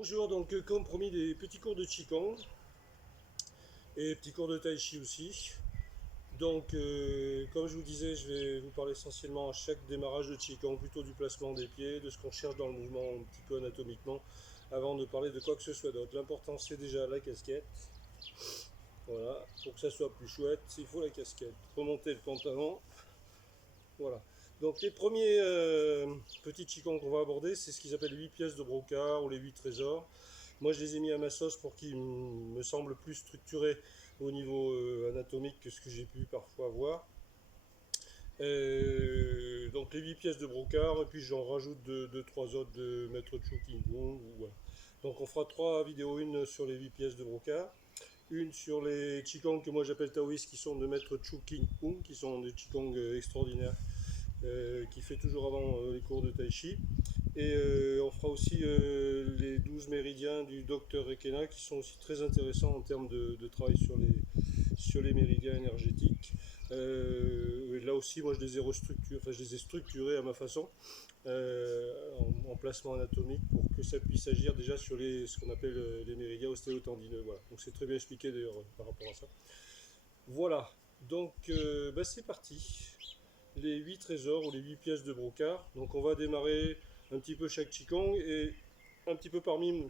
Bonjour, donc comme promis des petits cours de Qigong et petits cours de Tai Chi aussi. Donc comme je vous disais, je vais vous parler essentiellement à chaque démarrage de Qigong, plutôt du placement des pieds, de ce qu'on cherche dans le mouvement un petit peu anatomiquement, avant de parler de quoi que ce soit d'autre. L'important c'est déjà la casquette. Voilà, pour que ça soit plus chouette, il faut la casquette. Remonter le pantalon. Voilà. Donc les premiers petits Qigong qu'on va aborder, c'est ce qu'ils appellent les 8 pièces de brocart ou les 8 trésors. Moi, je les ai mis à ma sauce pour qu'ils me semblent plus structurés au niveau anatomique que ce que j'ai pu parfois voir. Donc les 8 pièces de brocart, et puis j'en rajoute 2-3 autres de Maître Chu King Kung. Voilà. Donc on fera 3 vidéos, une sur les 8 pièces de brocart, une sur les Qigong que moi j'appelle taoïstes, qui sont de Maître Chu King Kung, qui sont des Qigong extraordinaires, qui fait toujours avant les cours de Tai Chi. Et on fera aussi les 12 méridiens du docteur Requena, qui sont aussi très intéressants en termes de travail sur les méridiens énergétiques. Là aussi, moi je les ai restructurés, enfin je les ai structurés à ma façon, en placement anatomique, pour que ça puisse agir déjà sur ce qu'on appelle les méridiens ostéotendineux. Voilà. Donc c'est très bien expliqué d'ailleurs par rapport à ça. Voilà, donc c'est parti. Les 8 trésors ou les 8 pièces de brocart. Donc on va démarrer un petit peu chaque Qigong et un petit peu par mime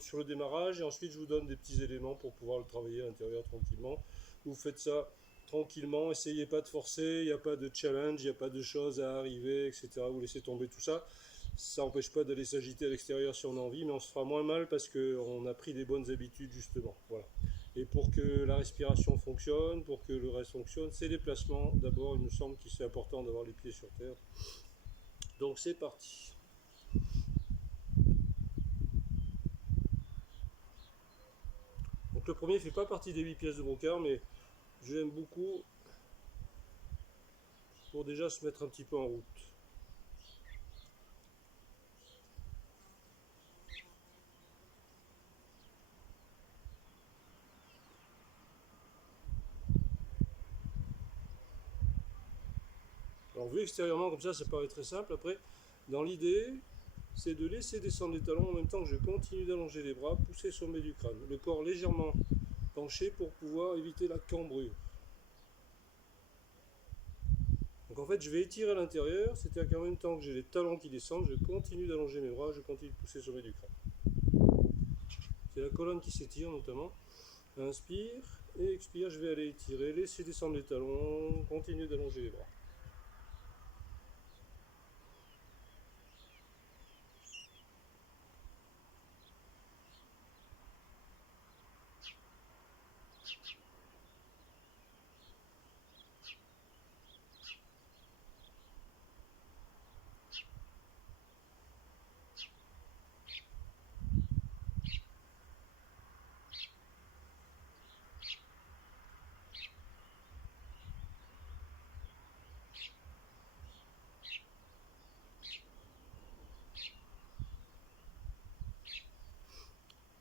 sur le démarrage, et ensuite je vous donne des petits éléments pour pouvoir le travailler à l'intérieur tranquillement. Vous faites ça tranquillement, essayez pas de forcer, il n'y a pas de challenge, il n'y a pas de choses à arriver, etc. Vous laissez tomber tout ça. Ça n'empêche pas d'aller s'agiter à l'extérieur si on a envie, mais on se fera moins mal parce qu'on a pris des bonnes habitudes justement. Voilà. Et pour que la respiration fonctionne, pour que le reste fonctionne, c'est les placements. D'abord, il me semble qu'il c'est important d'avoir les pieds sur terre. Donc c'est parti. Donc le premier ne fait pas partie des 8 pièces de brocart, mais je l'aime beaucoup pour déjà se mettre un petit peu en route. Alors vu extérieurement comme ça paraît très simple. Après, dans l'idée, c'est de laisser descendre les talons en même temps que je continue d'allonger les bras, pousser le sommet du crâne. Le corps légèrement penché pour pouvoir éviter la cambrure. Donc en fait, je vais étirer à l'intérieur, c'est-à-dire qu'en même temps que j'ai les talons qui descendent, je continue d'allonger mes bras, je continue de pousser le sommet du crâne. C'est la colonne qui s'étire notamment. Inspire et expire, je vais aller étirer, laisser descendre les talons, continue d'allonger les bras.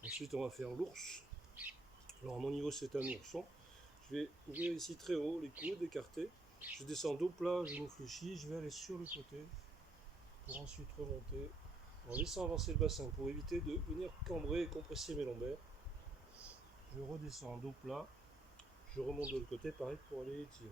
Ensuite, on va faire l'ours. Alors, à mon niveau, c'est un ourson. Je vais ouvrir ici très haut, les coudes écartés. Je descends dos plat, genou fléchi. Je vais aller sur le côté pour ensuite remonter en laissant avancer le bassin pour éviter de venir cambrer et compresser mes lombaires. Je redescends dos plat. Je remonte de l'autre côté, pareil, pour aller étirer.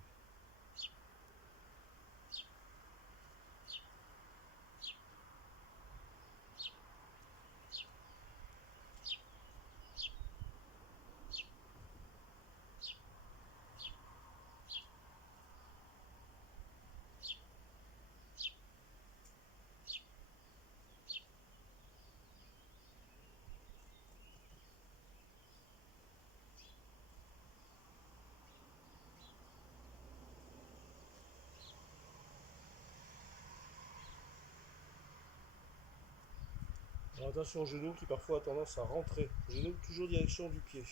Alors attention au genou qui parfois a tendance à rentrer. Genou toujours direction du pied.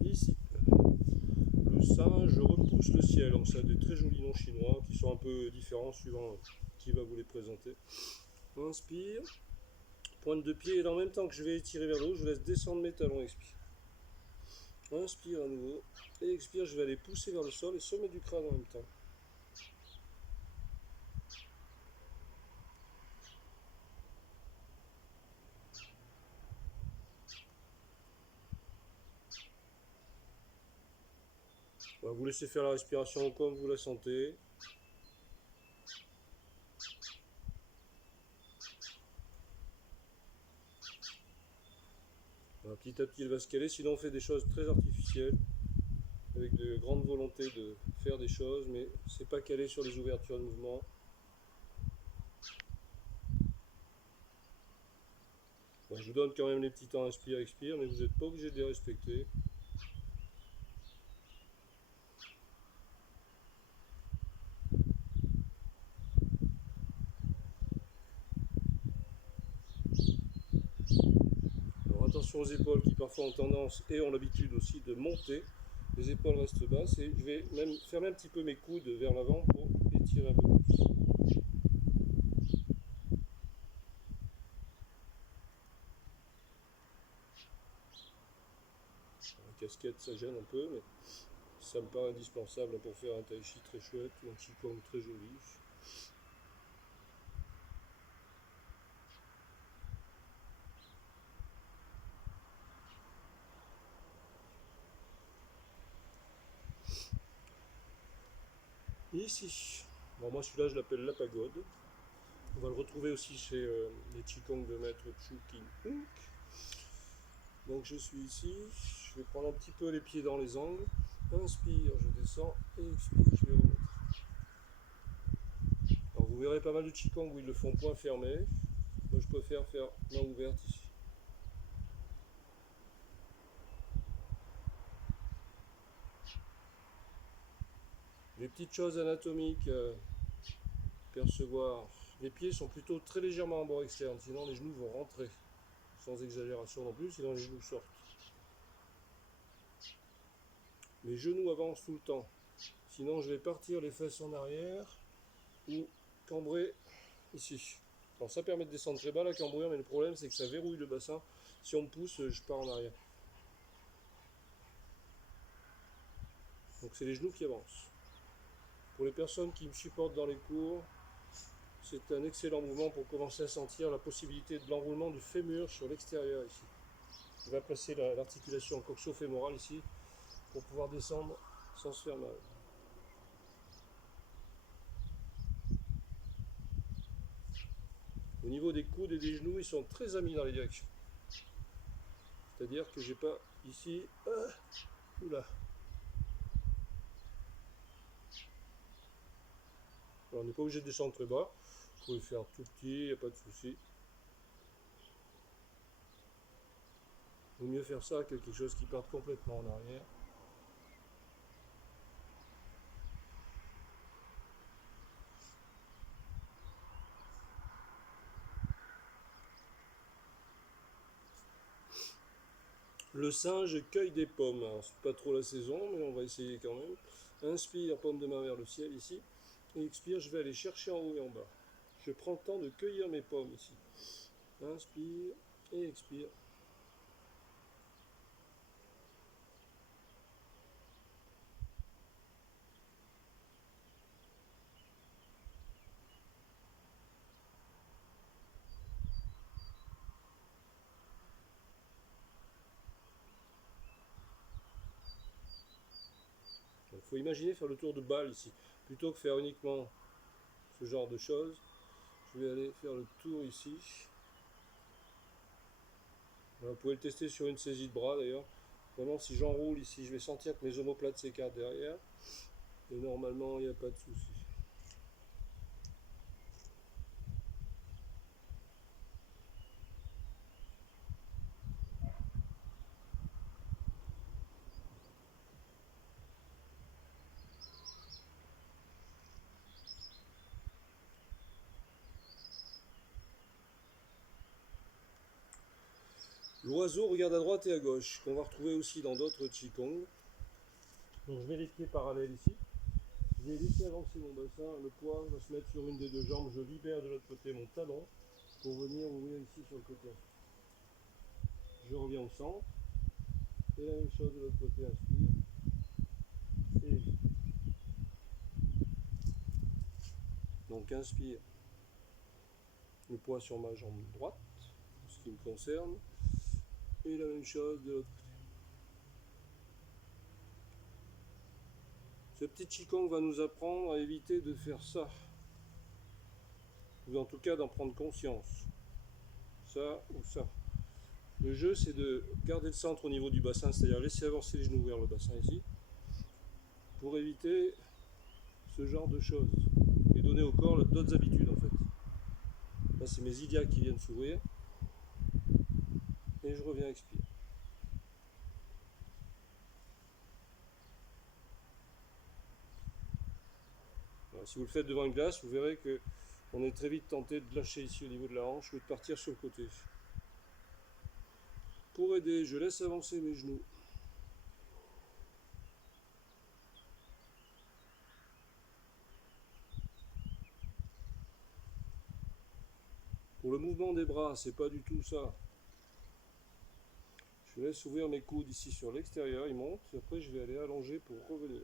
Ici, le sein, je repousse le ciel. Donc ça a des très jolis noms chinois qui sont un peu différents suivant qui va vous les présenter. Inspire, pointe de pied, et en même temps que je vais étirer vers le haut, je laisse descendre mes talons, expire. Inspire à nouveau, et expire, je vais aller pousser vers le sol et sommet du crâne en même temps. Voilà, vous laissez faire la respiration comme vous la sentez. Voilà, petit à petit, il va se caler. Sinon, on fait des choses très artificielles, avec de grandes volontés de faire des choses, mais c'est pas calé sur les ouvertures de mouvement. Bon, je vous donne quand même les petits temps inspire-expire, mais vous n'êtes pas obligé de les respecter. Alors attention aux épaules qui parfois ont tendance et ont l'habitude aussi de monter. Les épaules restent basses et je vais même fermer un petit peu mes coudes vers l'avant pour étirer un peu plus. La casquette ça gêne un peu, mais ça me paraît indispensable pour faire un tai chi très chouette ou un qigong très joli. Ici, bon, moi celui-là je l'appelle la pagode. On va le retrouver aussi chez les qigong de maître Chu King Hunk. Donc je suis ici, je vais prendre un petit peu les pieds dans les angles. Inspire, je descends et expire, je vais remonter. Alors vous verrez pas mal de qigong où ils le font point fermé. Moi je préfère faire main ouverte ici. Les petites choses anatomiques percevoir. Les pieds sont plutôt très légèrement en bord externe, sinon les genoux vont rentrer. Sans exagération non plus, sinon les genoux sortent. Mes genoux avancent tout le temps. Sinon je vais partir les fesses en arrière ou cambrer ici. Alors ça permet de descendre très bas la cambrure, mais le problème c'est que ça verrouille le bassin. Si on me pousse, je pars en arrière. Donc c'est les genoux qui avancent. Pour les personnes qui me supportent dans les cours, c'est un excellent mouvement pour commencer à sentir la possibilité de l'enroulement du fémur sur l'extérieur ici. On va placer l'articulation coxo-fémorale ici pour pouvoir descendre sans se faire mal. Au niveau des coudes et des genoux, ils sont très amis dans les directions. C'est-à-dire que j'ai pas ici, oula. Alors, on n'est pas obligé de descendre très bas. Vous pouvez faire tout petit, il n'y a pas de souci. Il vaut mieux faire ça que quelque chose qui parte complètement en arrière. Le singe cueille des pommes. Alors, c'est pas trop la saison, mais on va essayer quand même. Inspire, paume de main vers le ciel ici. Et expire, je vais aller chercher en haut et en bas. Je prends le temps de cueillir mes pommes ici. Inspire et expire. Il faut imaginer faire le tour de balle ici. Plutôt que faire uniquement ce genre de choses, je vais aller faire le tour ici. Vous pouvez le tester sur une saisie de bras d'ailleurs. Vraiment, si j'enroule ici, je vais sentir que mes omoplates s'écartent derrière. Et normalement, il n'y a pas de souci. L'oiseau regarde à droite et à gauche, qu'on va retrouver aussi dans d'autres qigong. Donc je mets les pieds parallèles ici. Je vais laisser avancer mon bassin, le poids va se mettre sur une des deux jambes, je libère de l'autre côté mon talon pour venir ouvrir ici sur le côté. Je reviens au centre, et la même chose de l'autre côté, inspire, et expire. Donc inspire, le poids sur ma jambe droite, ce qui me concerne, et la même chose de l'autre côté. Ce petit Qigong va nous apprendre à éviter de faire ça. Ou en tout cas d'en prendre conscience. Ça ou ça. Le jeu, c'est de garder le centre au niveau du bassin, c'est-à-dire laisser avancer les genoux vers le bassin ici, pour éviter ce genre de choses. Et donner au corps d'autres habitudes en fait. Là, c'est mes iliaques qui viennent s'ouvrir. Et je reviens expire. Alors, si vous le faites devant une glace, vous verrez que on est très vite tenté de lâcher ici au niveau de la hanche ou de partir sur le côté. Pour aider, je laisse avancer mes genoux. Pour le mouvement des bras, c'est pas du tout ça. Je laisse ouvrir mes coudes ici sur l'extérieur, ils montent, et après je vais aller allonger pour revenir.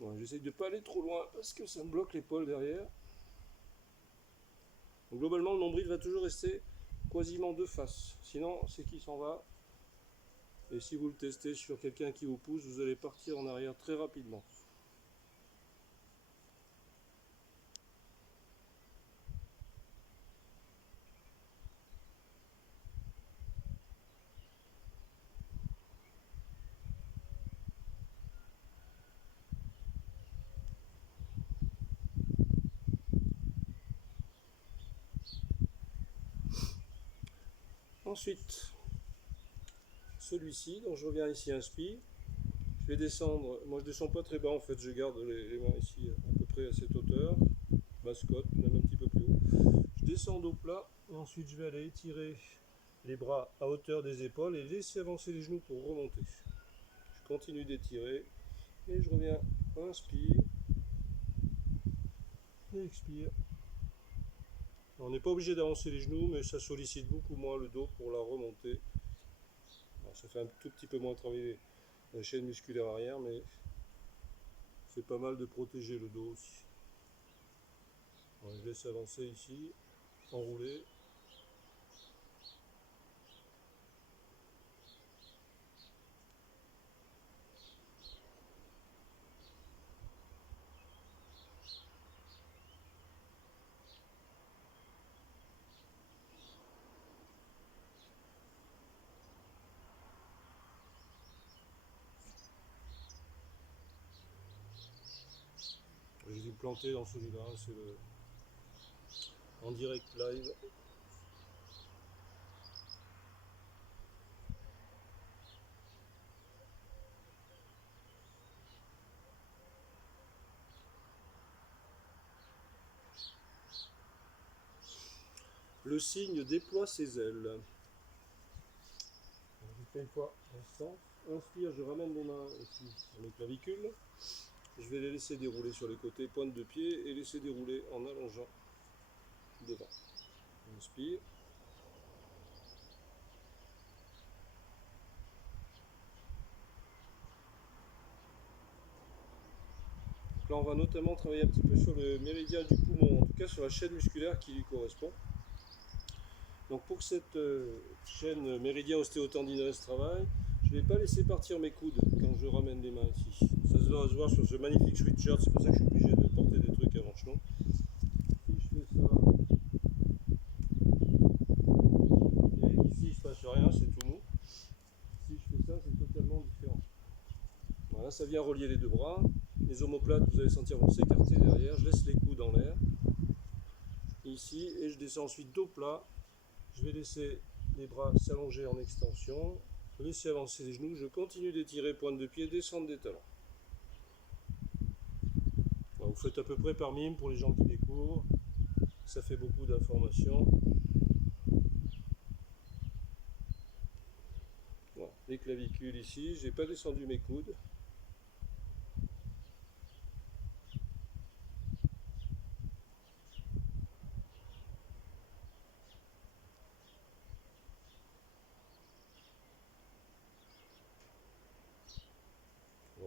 Bon, j'essaye de ne pas aller trop loin parce que ça me bloque l'épaule derrière. Donc, globalement, le nombril va toujours rester quasiment de face. Sinon, c'est qu'il s'en va. Et si vous le testez sur quelqu'un qui vous pousse, vous allez partir en arrière très rapidement. Ensuite, celui-ci, donc je reviens ici, inspire. Je vais descendre, moi je descends pas très bas en fait, je garde les mains ici à peu près à cette hauteur, basse côte, même un petit peu plus haut. Je descends dos plat et ensuite je vais aller étirer les bras à hauteur des épaules et laisser avancer les genoux pour remonter. Je continue d'étirer et je reviens, inspire et expire. On n'est pas obligé d'avancer les genoux, mais ça sollicite beaucoup moins le dos pour la remontée. Alors, ça fait un tout petit peu moins travailler la chaîne musculaire arrière, mais c'est pas mal de protéger le dos aussi. Alors, je laisse avancer ici, enrouler. J'ai dû me planter dans celui-là, c'est le en direct live. Le cygne déploie ses ailes. Je fais une fois l'instant. Inspire, je ramène les mains ici sur mes clavicules. Je vais les laisser dérouler sur les côtés, pointe de pied, et laisser dérouler en allongeant devant. Inspire. Donc là, on va notamment travailler un petit peu sur le méridien du poumon, en tout cas sur la chaîne musculaire qui lui correspond. Donc pour que cette chaîne méridien ostéotendineux travaille, je ne vais pas laisser partir mes coudes quand je ramène les mains ici. Ça se va se voir sur ce magnifique sweatshirt, c'est pour ça que je suis obligé de porter des trucs à manches longues. Si je fais ça, et ici il ne se passe rien, c'est tout mou. Si je fais ça, c'est totalement différent. Voilà, ça vient relier les deux bras. Les omoplates, vous allez sentir vont s'écarter derrière. Je laisse les coudes en l'air. Ici, et je descends ensuite dos plat. Je vais laisser les bras s'allonger en extension. Laisser avancer les genoux. Je continue d'étirer pointe de pied, descendre des talons. Voilà, vous faites à peu près par mime pour les gens qui découvrent. Ça fait beaucoup d'informations. Voilà, les clavicules ici. Je n'ai pas descendu mes coudes.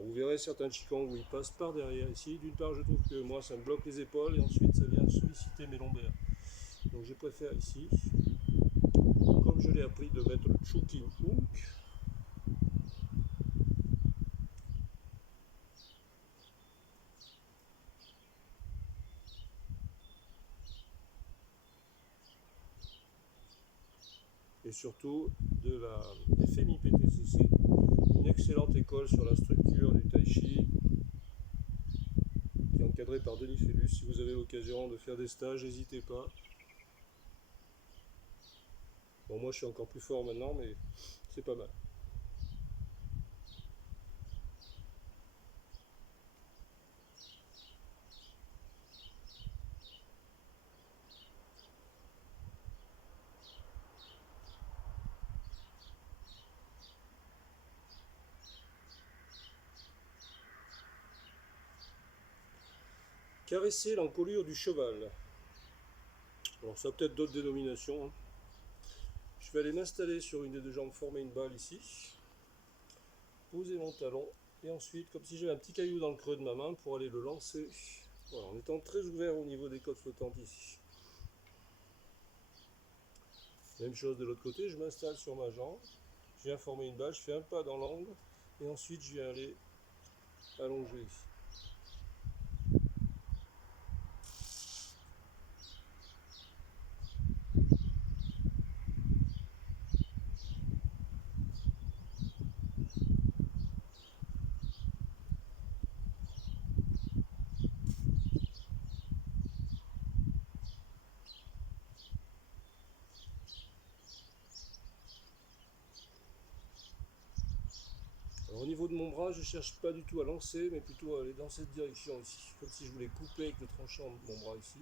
Vous verrez certains Qigong où ils passent par derrière ici. D'une part, je trouve que moi, ça me bloque les épaules et ensuite, ça vient solliciter mes lombaires. Donc, je préfère ici. Comme comme je l'ai appris, de mettre le choking hook. Et surtout de la FMI PTCC, une excellente école sur la structure du Tai Chi, qui est encadrée par Denis Fellus. Si vous avez l'occasion de faire des stages, n'hésitez pas. Bon, moi je suis encore plus fort maintenant, mais c'est pas mal. Caresser l'encolure du cheval. Alors ça a peut-être d'autres dénominations. Je vais aller m'installer sur une des deux jambes, former une balle ici. Poser mon talon. Et ensuite, comme si j'avais un petit caillou dans le creux de ma main, pour aller le lancer. Voilà, en étant très ouvert au niveau des côtes flottantes ici. Même chose de l'autre côté, je m'installe sur ma jambe. Je viens former une balle, je fais un pas dans l'angle. Et ensuite, je viens aller allonger ici. Alors, au niveau de mon bras, je ne cherche pas du tout à lancer, mais plutôt à aller dans cette direction ici. Comme si je voulais couper avec le tranchant de mon bras ici.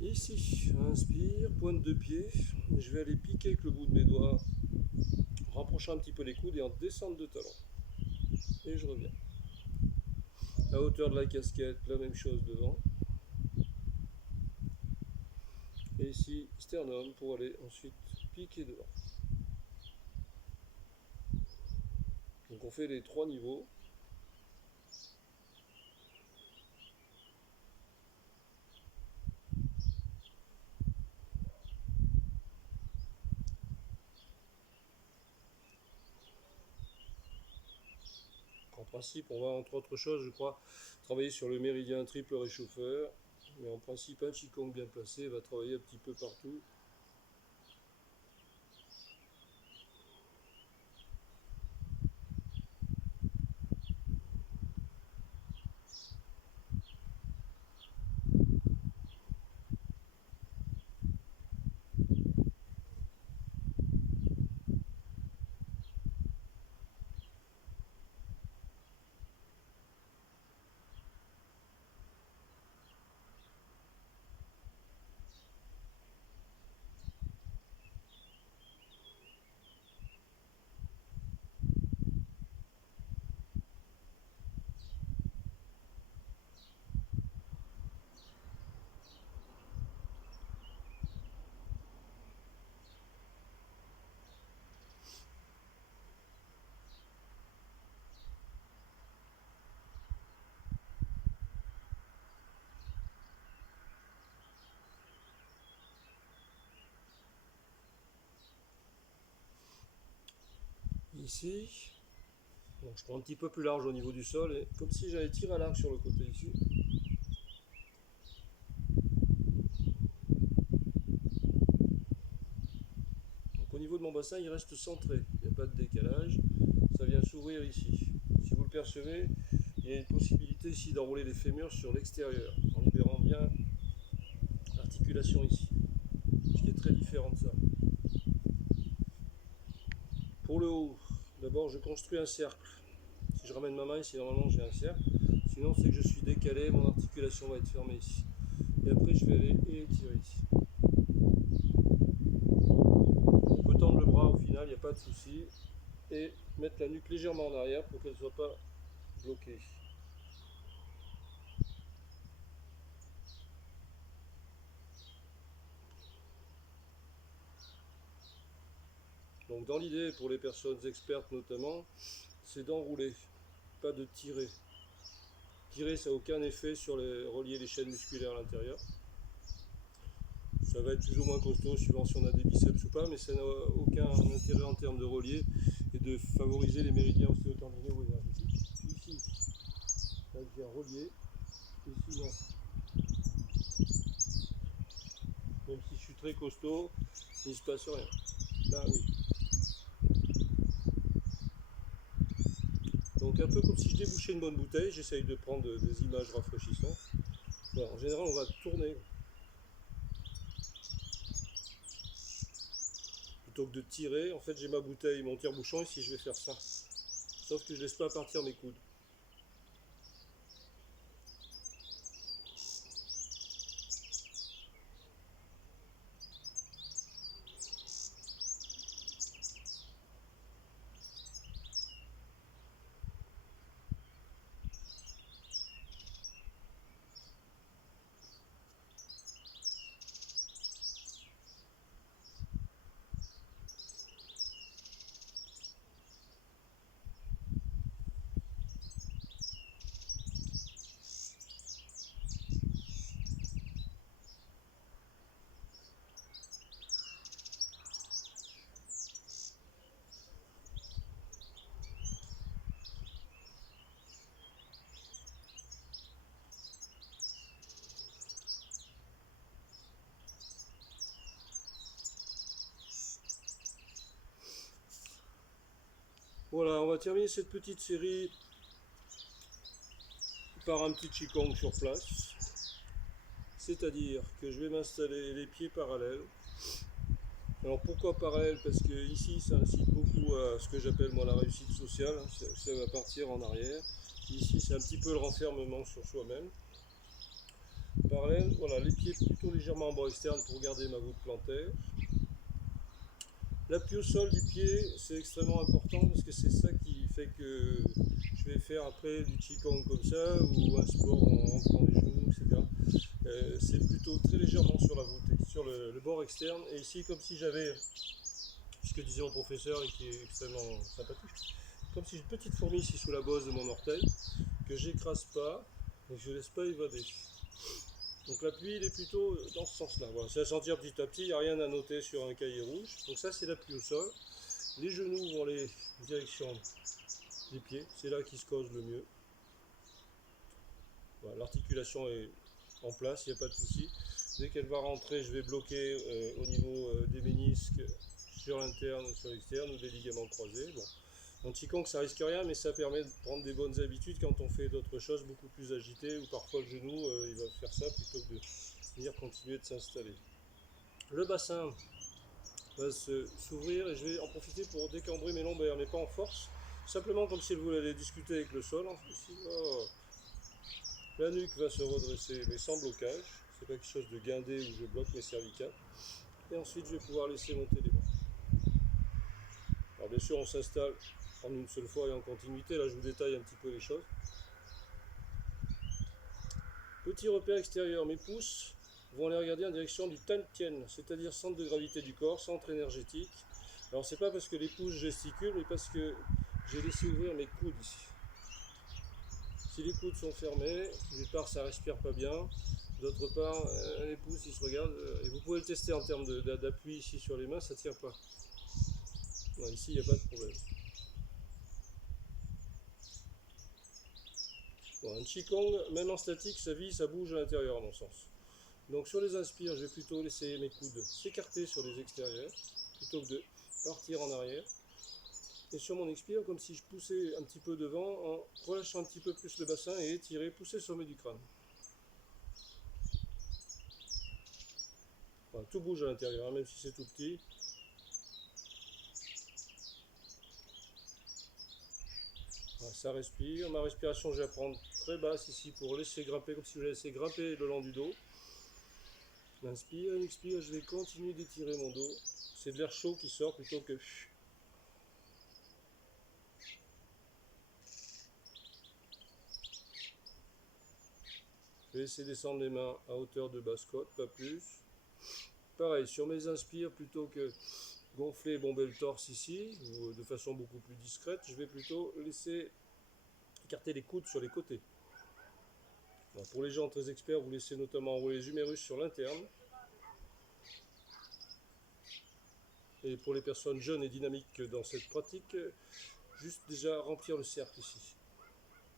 Ici, inspire, pointe de pied. Je vais aller piquer avec le bout de mes doigts, rapprochant un petit peu les coudes et en descente de talon. Et je reviens. À hauteur de la casquette, la même chose devant. Et ici, sternum pour aller ensuite piquer devant. Donc on fait les 3 niveaux. En principe, on va entre autres choses, je crois, travailler sur le méridien triple réchauffeur. Mais en principe, un Qigong bien placé va travailler un petit peu partout. Ici, donc je prends un petit peu plus large au niveau du sol, et comme si j'allais tirer à l'arc sur le côté ici. Donc au niveau de mon bassin, il reste centré, il n'y a pas de décalage, ça vient s'ouvrir ici. Si vous le percevez, il y a une possibilité ici d'enrouler les fémurs sur l'extérieur, en libérant bien l'articulation ici, ce qui est très différent de ça. Pour le haut, d'abord je construis un cercle. Si je ramène ma main ici, normalement j'ai un cercle. Sinon c'est que je suis décalé, mon articulation va être fermée ici. Et après je vais aller étirer ici. On peut tendre le bras au final, il n'y a a pas de souci. Et mettre la nuque légèrement en arrière pour qu'elle ne soit pas bloquée. Donc dans l'idée, pour les personnes expertes notamment, c'est d'enrouler, pas de tirer. Tirer, ça n'a aucun effet sur relier les chaînes musculaires à l'intérieur. Ça va être plus ou moins costaud suivant si on a des biceps ou pas, mais ça n'a aucun intérêt en termes de relier et de favoriser les méridiens ostéotendineux ou énergétiques. Ici, ça devient relié, ici non. Même si je suis très costaud, il ne se passe rien. Là oui. Donc un peu comme si je débouchais une bonne bouteille, j'essaye de prendre des images rafraîchissantes. Voilà, en général on va tourner. Plutôt que de tirer, en fait j'ai ma bouteille, mon tire-bouchon, ici je vais faire ça. Sauf que je ne laisse pas partir mes coudes. Voilà, on va terminer cette petite série par un petit Qigong sur place. C'est-à-dire que je vais m'installer les pieds parallèles. Alors pourquoi parallèle? Parce que ici ça incite beaucoup à ce que j'appelle moi la réussite sociale, ça va partir en arrière. Ici c'est un petit peu le renfermement sur soi-même. Parallèle, voilà, les pieds plutôt légèrement en bord externe pour garder ma voûte plantaire. L'appui au sol du pied, c'est extrêmement important parce que c'est ça qui fait que je vais faire après du Qigong comme ça ou un sport en rentrant les genoux, etc. C'est plutôt très légèrement sur la voûte, sur le bord externe. Et ici, comme si j'avais, ce que disait mon professeur et qui est extrêmement sympathique, comme si j'ai une petite fourmi ici sous la bosse de mon orteil, que j'écrase pas et que je ne laisse pas évader. Donc l'appui il est plutôt dans ce sens-là. Voilà, c'est à sentir petit à petit, il n'y a rien à noter sur un cahier rouge. Donc ça c'est l'appui au sol. Les genoux vont aller en direction des pieds, c'est là qu'ils se causent le mieux. Voilà, l'articulation est en place, il n'y a pas de souci. Dès qu'elle va rentrer, je vais bloquer au niveau des ménisques sur l'interne, sur l'externe ou des ligaments croisés. Bon. En Qigong, ça risque rien, mais ça permet de prendre des bonnes habitudes quand on fait d'autres choses beaucoup plus agitées, ou parfois le genou, il va faire ça plutôt que de venir continuer de s'installer. Le bassin va s'ouvrir et je vais en profiter pour décambrer mes lombaires, mais pas en force, simplement comme si vous allez discuter avec le sol. Ici, oh. La nuque va se redresser, mais sans blocage. C'est pas quelque chose de guindé où je bloque mes cervicales. Et ensuite, je vais pouvoir laisser monter les bras. Alors bien sûr, on s'installe en une seule fois et en continuité. Là, je vous détaille un petit peu les choses. Petit repère extérieur, mes pouces vont aller regarder en direction du Tantien, c'est-à-dire centre de gravité du corps, centre énergétique. Alors c'est pas parce que les pouces gesticulent, mais parce que j'ai laissé ouvrir mes coudes ici. Si les coudes sont fermés, d'une part ça respire pas bien, d'autre part les pouces ils se regardent, et vous pouvez le tester en termes d'appui ici sur les mains, ça tient pas. Non, ici il n'y a pas de problème. Bon, un Qigong, même en statique, ça vit, ça bouge à l'intérieur à mon sens. Donc sur les inspires, je vais plutôt laisser mes coudes s'écarter sur les extérieurs, plutôt que de partir en arrière. Et sur mon expire, comme si je poussais un petit peu devant, en relâchant un petit peu plus le bassin et étirer, pousser le sommet du crâne. Voilà, tout bouge à l'intérieur, même si c'est tout petit. Voilà, ça respire. Ma respiration, je vais la prendre très basse ici pour laisser grimper, comme si je laissais grimper le long du dos. Inspire, expire, je vais continuer d'étirer mon dos. C'est de l'air chaud qui sort plutôt que Je vais laisser descendre les mains à hauteur de basse-côte, pas plus. Pareil, sur mes inspires, plutôt que gonfler et bomber le torse ici, ou de façon beaucoup plus discrète, je vais plutôt laisser écarter les coudes sur les côtés. Alors pour les gens très experts, vous laissez notamment enrouler les humérus sur l'interne. Et pour les personnes jeunes et dynamiques dans cette pratique, juste déjà remplir le cercle ici.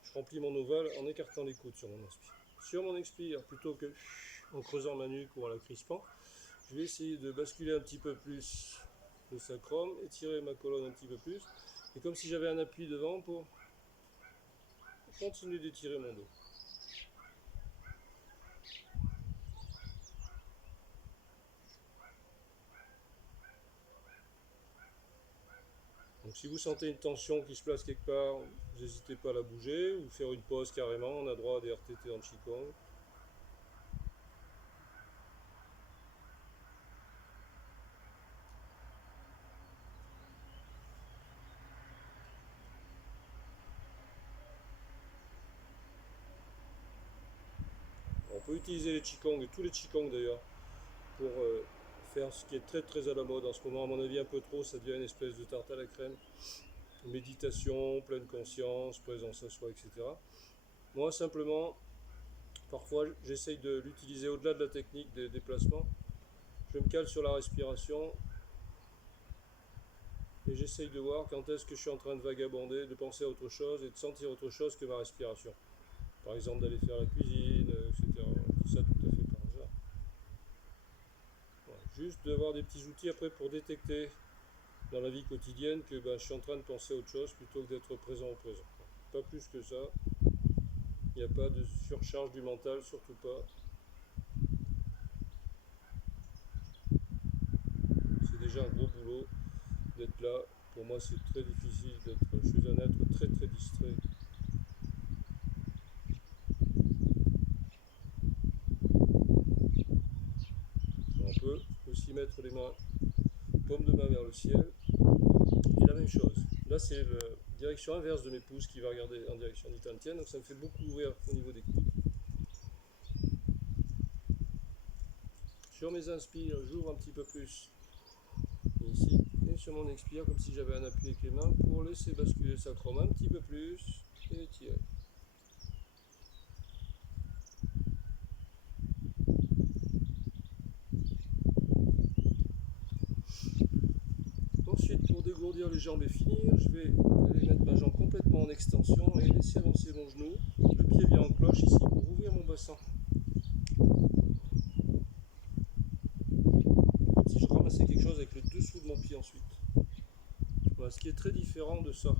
Je remplis mon ovale en écartant les coudes sur mon inspire. Sur mon expire, plutôt que en creusant ma nuque ou en la crispant, je vais essayer de basculer un petit peu plus le sacrum, étirer ma colonne un petit peu plus, et comme si j'avais un appui devant pour continuer d'étirer mon dos. Donc si vous sentez une tension qui se place quelque part, n'hésitez pas à la bouger ou faire une pause carrément. On a droit à des RTT en Qigong. On peut utiliser les Qigong, et tous les Qigong d'ailleurs, pour faire ce qui est très très à la mode en ce moment. À mon avis un peu trop, ça devient une espèce de tarte à la crème. Méditation, pleine conscience, présence à soi, etc. Moi simplement, parfois j'essaye de l'utiliser au-delà de la technique des déplacements. Je me cale sur la respiration et j'essaye de voir quand est-ce que je suis en train de vagabonder, de penser à autre chose et de sentir autre chose que ma respiration. Par exemple d'aller faire la cuisine, etc. Ça tout à fait par hasard. Voilà. Juste d'avoir des petits outils après pour détecter dans la vie quotidienne que je suis en train de penser à autre chose plutôt que d'être présent au présent. Pas plus que ça. Il n'y a pas de surcharge du mental, surtout pas. C'est déjà un gros boulot d'être là. Pour moi, c'est très difficile d'être. Je suis un être très très distrait. On peut aussi mettre les mains, paume de main vers le ciel. Et la même chose. Là, c'est la direction inverse de mes pouces qui va regarder en direction d'Itantienne. Donc ça me fait beaucoup ouvrir au niveau des coudes. Sur mes inspires, j'ouvre un petit peu plus ici. Et sur mon expire, comme si j'avais un appui avec les mains pour laisser basculer le sacrum un petit peu plus et étirer. Ensuite, pour dégourdir les jambes et finir, je vais aller mettre ma jambe complètement en extension et laisser avancer mon genou. Le pied vient en cloche ici pour ouvrir mon bassin. Comme si je ramassais quelque chose avec le dessous de mon pied ensuite. Voilà, ce qui est très différent de ça.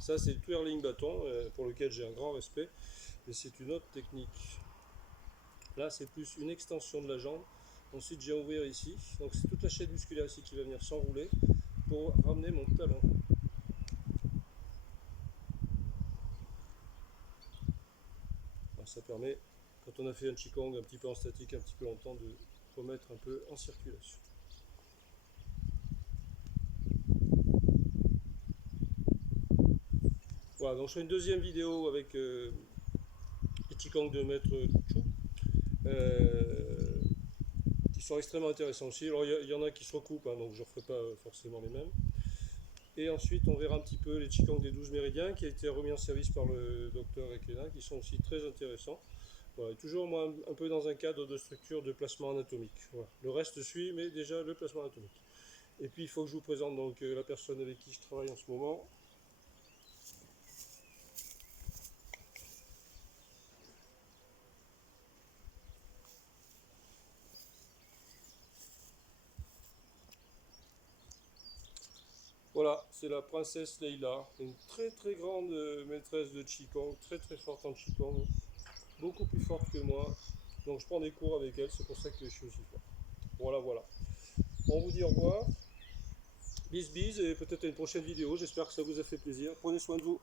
Ça, c'est le twirling bâton, pour lequel j'ai un grand respect, mais c'est une autre technique. Là, c'est plus une extension de la jambe. Ensuite, j'ai à ouvrir ici. Donc, c'est toute la chaîne musculaire ici qui va venir s'enrouler pour ramener mon talon. Alors, ça permet, quand on a fait un Qigong un petit peu en statique, un petit peu longtemps, de remettre un peu en circulation. Voilà, donc je fais une deuxième vidéo avec les Qigong de Maître Chu. Qui sont extrêmement intéressants aussi. Alors il y en a qui se recoupent, hein, donc je ne referai pas forcément les mêmes. Et ensuite on verra un petit peu les Qigong des 12 méridiens qui a été remis en service par le docteur Ekena, qui sont aussi très intéressants. Voilà, et toujours moi un peu dans un cadre de structure de placement anatomique. Voilà. Le reste suit, mais déjà le placement anatomique. Et puis il faut que je vous présente donc la personne avec qui je travaille en ce moment. Voilà, c'est la princesse Leila, une très très grande maîtresse de Qigong, très très forte en Qigong, beaucoup plus forte que moi. Donc je prends des cours avec elle, c'est pour ça que je suis aussi fort. Voilà, voilà. On vous dit au revoir, bis bis et peut-être à une prochaine vidéo. J'espère que ça vous a fait plaisir. Prenez soin de vous.